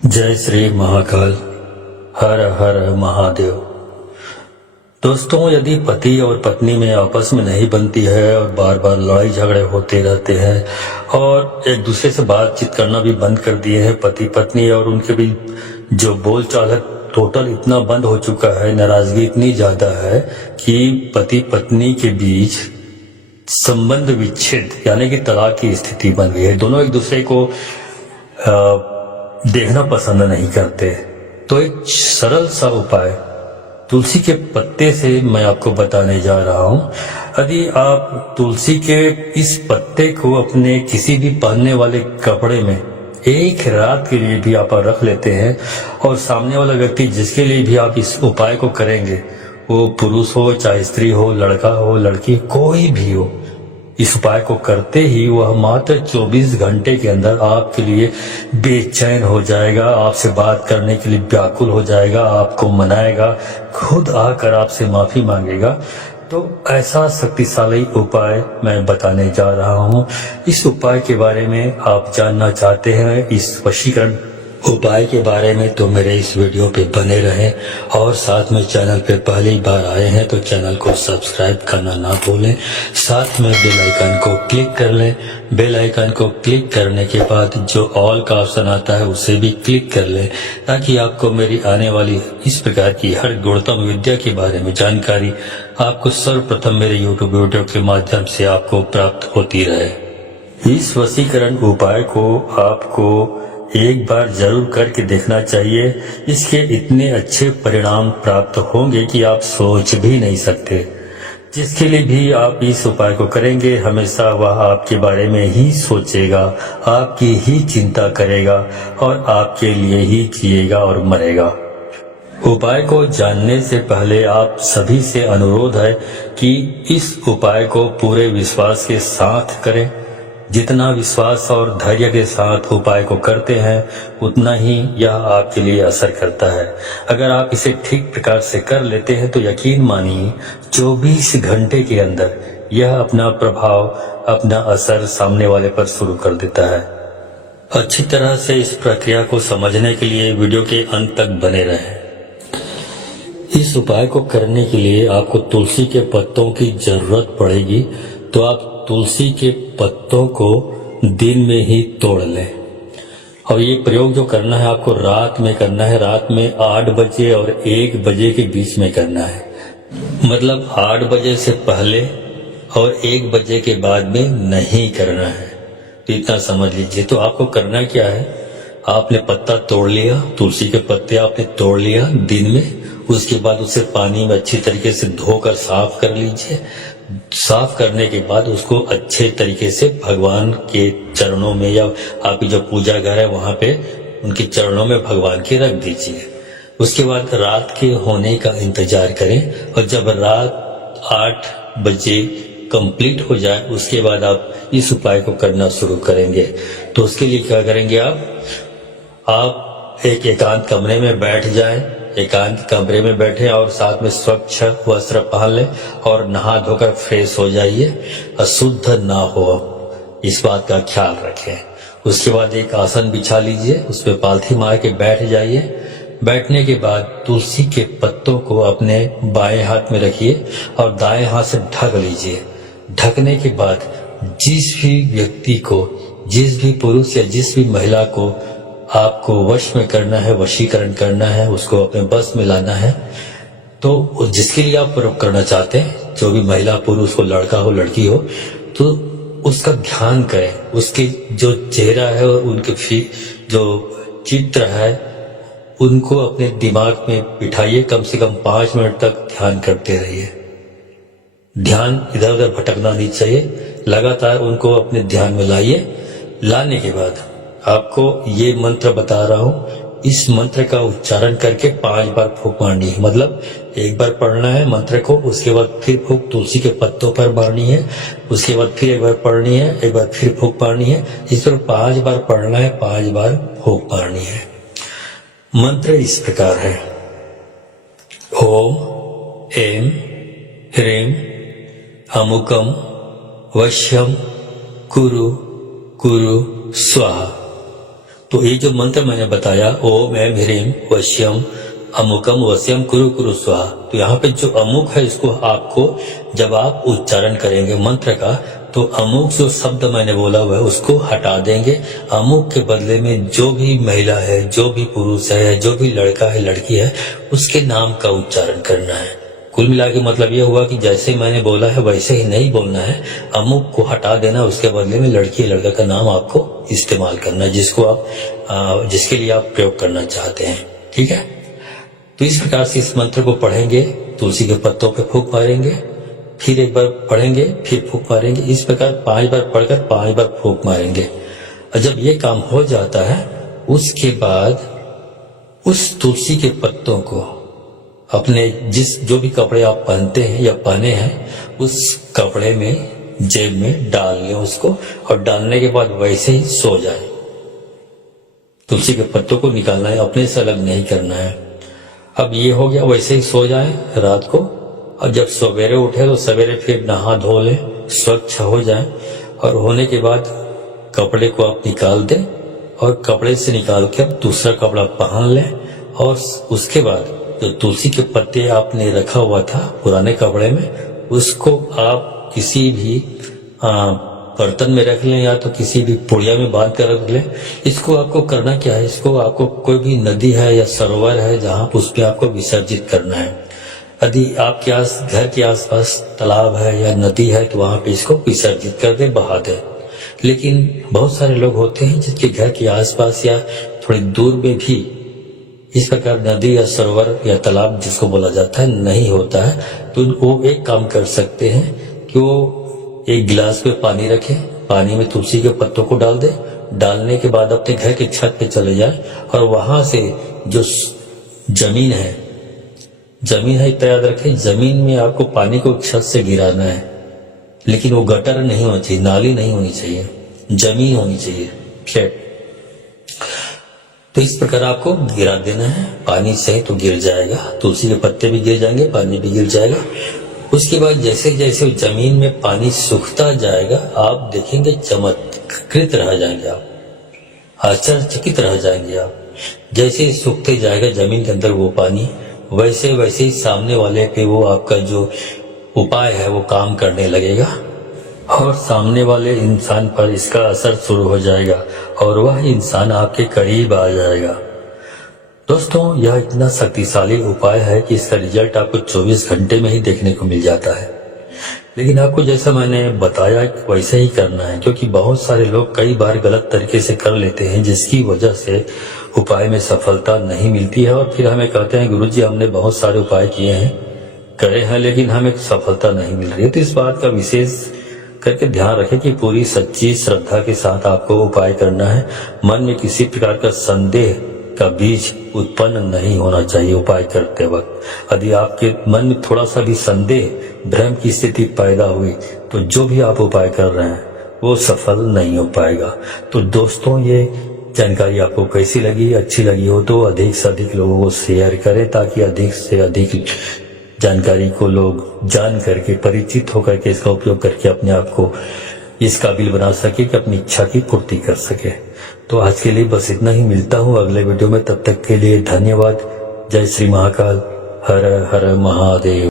जय श्री महाकाल। हर हर महादेव। दोस्तों, यदि पति और पत्नी में आपस में नहीं बनती है और बार बार लड़ाई झगड़े होते रहते हैं और एक दूसरे से बातचीत करना भी बंद कर दिए हैं पति पत्नी, और उनके भी जो बोलचाल है टोटल इतना बंद हो चुका है, नाराजगी इतनी ज्यादा है कि पति पत्नी के बीच संबंध विच्छेद यानी कि तलाक की स्थिति बन गई है। दोनों एक दूसरे को देखना पसंद नहीं करते। तो एक सरल सा उपाय तुलसी के पत्ते से मैं आपको बताने जा रहा हूं। यदि आप तुलसी के इस पत्ते को अपने किसी भी पहनने वाले कपड़े में एक रात के लिए भी आप रख लेते हैं और सामने वाला व्यक्ति जिसके लिए भी आप इस उपाय को करेंगे, वो पुरुष हो चाहे स्त्री हो, लड़का हो लड़की, कोई भी हो, इस उपाय को करते ही वह मात्र 24 घंटे के अंदर आपके लिए बेचैन हो जाएगा, आपसे बात करने के लिए व्याकुल हो जाएगा, आपको मनाएगा, खुद आकर आपसे माफी मांगेगा। तो ऐसा शक्तिशाली उपाय मैं बताने जा रहा हूं। इस उपाय के बारे में आप जानना चाहते हैं, इस वशीकरण उपाय के बारे में, तो मेरे इस वीडियो पे बने रहें। और साथ में चैनल पे पहली बार आए हैं तो चैनल को सब्सक्राइब करना ना भूलें। साथ में बेल आइकन को क्लिक कर लें। बेल आइकन को क्लिक करने के बाद जो ऑल का ऑप्शन आता है उसे भी क्लिक कर लें, ताकि आपको मेरी आने वाली इस प्रकार की हर गुणतम विद्या के बारे में जानकारी आपको सर्वप्रथम मेरे यूट्यूब वीडियो के माध्यम से आपको प्राप्त होती रहे। इस वशीकरण उपाय को आपको एक बार जरूर करके देखना चाहिए। इसके इतने अच्छे परिणाम प्राप्त होंगे कि आप सोच भी नहीं सकते। जिसके लिए भी आप इस उपाय को करेंगे, हमेशा वह आपके बारे में ही सोचेगा, आपकी ही चिंता करेगा और आपके लिए ही जिएगा और मरेगा। उपाय को जानने से पहले आप सभी से अनुरोध है कि इस उपाय को पूरे विश्वास के साथ करें। जितना विश्वास और धैर्य के साथ उपाय को करते हैं, उतना ही यह आपके लिए असर करता है। अगर आप इसे ठीक प्रकार से कर लेते हैं तो यकीन मानिए 24 घंटे के अंदर यह अपना प्रभाव, अपना असर सामने वाले पर शुरू कर देता है। अच्छी तरह से इस प्रक्रिया को समझने के लिए वीडियो के अंत तक बने रहें। इस उपाय को करने के लिए आपको तुलसी के पत्तों की जरूरत पड़ेगी। तो आप तुलसी के पत्तों को दिन में ही तोड़ लें, और ये प्रयोग जो करना है आपको रात में करना है। रात में 8 बजे और 1 बजे के बीच में करना है, मतलब 8 बजे से पहले और 1 बजे के बाद में नहीं करना है। तो इतना समझ लीजिए। तो आपको करना क्या है, आपने पत्ता तोड़ लिया, तुलसी के पत्ते आपने तोड़ लिया दिन में। उसके बाद उसे पानी में अच्छी तरीके से धोकर साफ कर लीजिए। साफ करने के बाद उसको अच्छे तरीके से भगवान के चरणों में, या आपकी जो पूजा घर है वहां पे उनके चरणों में भगवान के रख दीजिए। उसके बाद रात के होने का इंतजार करें, और जब रात 8 बजे कंप्लीट हो जाए उसके बाद आप इस उपाय को करना शुरू करेंगे। तो उसके लिए क्या करेंगे, आप एक एकांत कमरे में बैठ जाएं। एकांत कमरे में बैठे और साथ में स्वच्छ वस्त्र पहन लें और नहा धोकर फ्रेश हो जाइए। अशुद्ध ना हो, इस बात का ख्याल रखें। उसके बाद एक आसन बिछा लीजिए, उस पर पालथी मार के बैठ जाइए। बैठने के बाद तुलसी के पत्तों को अपने बाएं हाथ में रखिए और दाएं हाथ से ढक लीजिए। ढकने के बाद जिस भी व्यक्ति को, जिस भी पुरुष या जिस भी महिला को आपको वश में करना है, वशीकरण करना है, उसको अपने बस में लाना है, तो जिसके लिए आप प्रयोग करना चाहते हैं, जो भी महिला पुरुष हो, लड़का हो लड़की हो, तो उसका ध्यान करें। उसके जो चेहरा है, उनके जो चित्र है, उनको अपने दिमाग में बिठाइए। कम से कम 5 मिनट तक ध्यान करते रहिए। ध्यान इधर उधर भटकना नहीं चाहिए, लगातार उनको अपने ध्यान में लाइए। लाने के बाद आपको ये मंत्र बता रहा हूं, इस मंत्र का उच्चारण करके 5 बार फूंक मारनी है। मतलब एक बार पढ़ना है मंत्र को, उसके बाद फिर फूंक तुलसी के पत्तों पर मारनी है, उसके बाद फिर एक बार पढ़नी है, एक बार फिर फूंक मारनी है। इस पर 5 बार पढ़ना है, 5 बार फूंक मारनी है। मंत्र इस प्रकार है, ओम ऐं ह्रीं अमुकम वश्यम कुरु कुरु स्वाहा। तो ये जो मंत्र मैंने बताया, ओम ऐं ह्रीं वश्यम अमुकम वश्यम कुरु कुरु स्वाहा, तो यहाँ पे जो अमुक है इसको आपको जब आप उच्चारण करेंगे मंत्र का, तो अमुक जो शब्द मैंने बोला हुआ है उसको हटा देंगे। अमुक के बदले में जो भी महिला है, जो भी पुरुष है, जो भी लड़का है, लड़की है, उसके नाम का उच्चारण करना है। कुल मिला के मतलब ये हुआ कि जैसे मैंने बोला है वैसे ही नहीं बोलना है, अमुक को हटा देना, उसके बदले में लड़की लड़का का नाम आपको इस्तेमाल करना है जिसको आप जिसके लिए आप प्रयोग करना चाहते हैं। ठीक है, तो इस प्रकार से इस मंत्र को पढ़ेंगे, तुलसी के पत्तों पे फूंक मारेंगे, फिर एक बार पढ़ेंगे, फिर फूंक मारेंगे। इस प्रकार 5 बार पढ़कर 5 बार फूंक मारेंगे। और जब ये काम हो जाता है उसके बाद उस तुलसी के पत्तों को अपने जो भी कपड़े आप पहनते हैं या पहने हैं उस कपड़े में जेब में डाल लें उसको, और डालने के बाद वैसे ही सो जाए। तुलसी के पत्तों को निकालना है, अपने से अलग नहीं करना है। अब ये हो गया, वैसे ही सो जाए रात को, और जब सवेरे उठे तो सवेरे फिर नहा धो लें, स्वच्छ हो जाए, और होने के बाद कपड़े को आप निकाल दें और कपड़े से निकाल के आप दूसरा कपड़ा पहन लें। और उसके बाद जो तुलसी के पत्ते आपने रखा हुआ था पुराने कपड़े में, उसको आप किसी भी बर्तन में रख लें या तो किसी भी पुड़िया में बांध कर रख लें। इसको आपको करना क्या है, इसको आपको कोई भी नदी है या सरोवर है जहाँ उस पे आपको विसर्जित करना है। यदि आपके घर के आसपास तालाब है या नदी है तो वहां पे इसको विसर्जित कर दे, बहा दे। लेकिन बहुत सारे लोग होते हैं जिनके घर के आसपास या थोड़ी दूर में भी इस प्रकार नदी या सरोवर या तालाब जिसको बोला जाता है नहीं होता है, तो वो एक काम कर सकते हैं कि वो एक गिलास में पानी रखें, पानी में तुलसी के पत्तों को डाल दे, डालने के बाद अपने घर की छत पे चले जाए और वहां से जो जमीन है इतना याद रखें, जमीन में आपको पानी को छत से गिराना है, लेकिन वो गटर नहीं होना चाहिए, नाली नहीं होनी चाहिए, जमीन होनी चाहिए फ्लैट। तो इस प्रकार आपको गिरा देना है, पानी से तो गिर जाएगा, तुलसी के पत्ते भी गिर जाएंगे, पानी भी गिर जाएगा। उसके बाद जैसे जैसे जमीन में पानी सूखता जाएगा आप देखेंगे चमत्कृत रह जाएंगे, आप आश्चर्यचकित रह जाएंगे। आप जैसे सूखते जाएगा जमीन के अंदर वो पानी, वैसे वैसे ही सामने वाले पे वो आपका जो उपाय है वो काम करने लगेगा और सामने वाले इंसान पर इसका असर शुरू हो जाएगा और वह इंसान आपके करीब आ जाएगा। दोस्तों, यह इतना शक्तिशाली उपाय है कि इसका रिजल्ट आपको 24 घंटे में ही देखने को मिल जाता है। लेकिन आपको जैसा मैंने बताया वैसे ही करना है, क्योंकि बहुत सारे लोग कई बार गलत तरीके से कर लेते हैं जिसकी वजह से उपाय में सफलता नहीं मिलती है और फिर हमें कहते हैं गुरुजी हमने बहुत सारे उपाय किए हैं, करे हैं, लेकिन हमें सफलता नहीं मिल रही है। तो इस बात का विशेष करके ध्यान रखें कि पूरी सच्ची श्रद्धा के साथ आपको उपाय करना है। मन में किसी प्रकार का संदेह का बीज उत्पन्न नहीं होना चाहिए उपाय करते वक्त। यदि आपके मन में थोड़ा सा भी संदेह, भ्रम की स्थिति पैदा हुई तो जो भी आप उपाय कर रहे हैं वो सफल नहीं हो पाएगा। तो दोस्तों, ये जानकारी आपको कैसी लगी? अच्छी लगी हो तो अधिक से अधिक लोगों को शेयर करें ताकि अधिक से अधिक जानकारी को लोग जान करके, परिचित होकर के इसका उपयोग करके अपने आप को इस काबिल बना सके कि अपनी इच्छा की पूर्ति कर सके। तो आज के लिए बस इतना ही, मिलता हूँ अगले वीडियो में, तब तक के लिए धन्यवाद। जय श्री महाकाल, हर हर महादेव।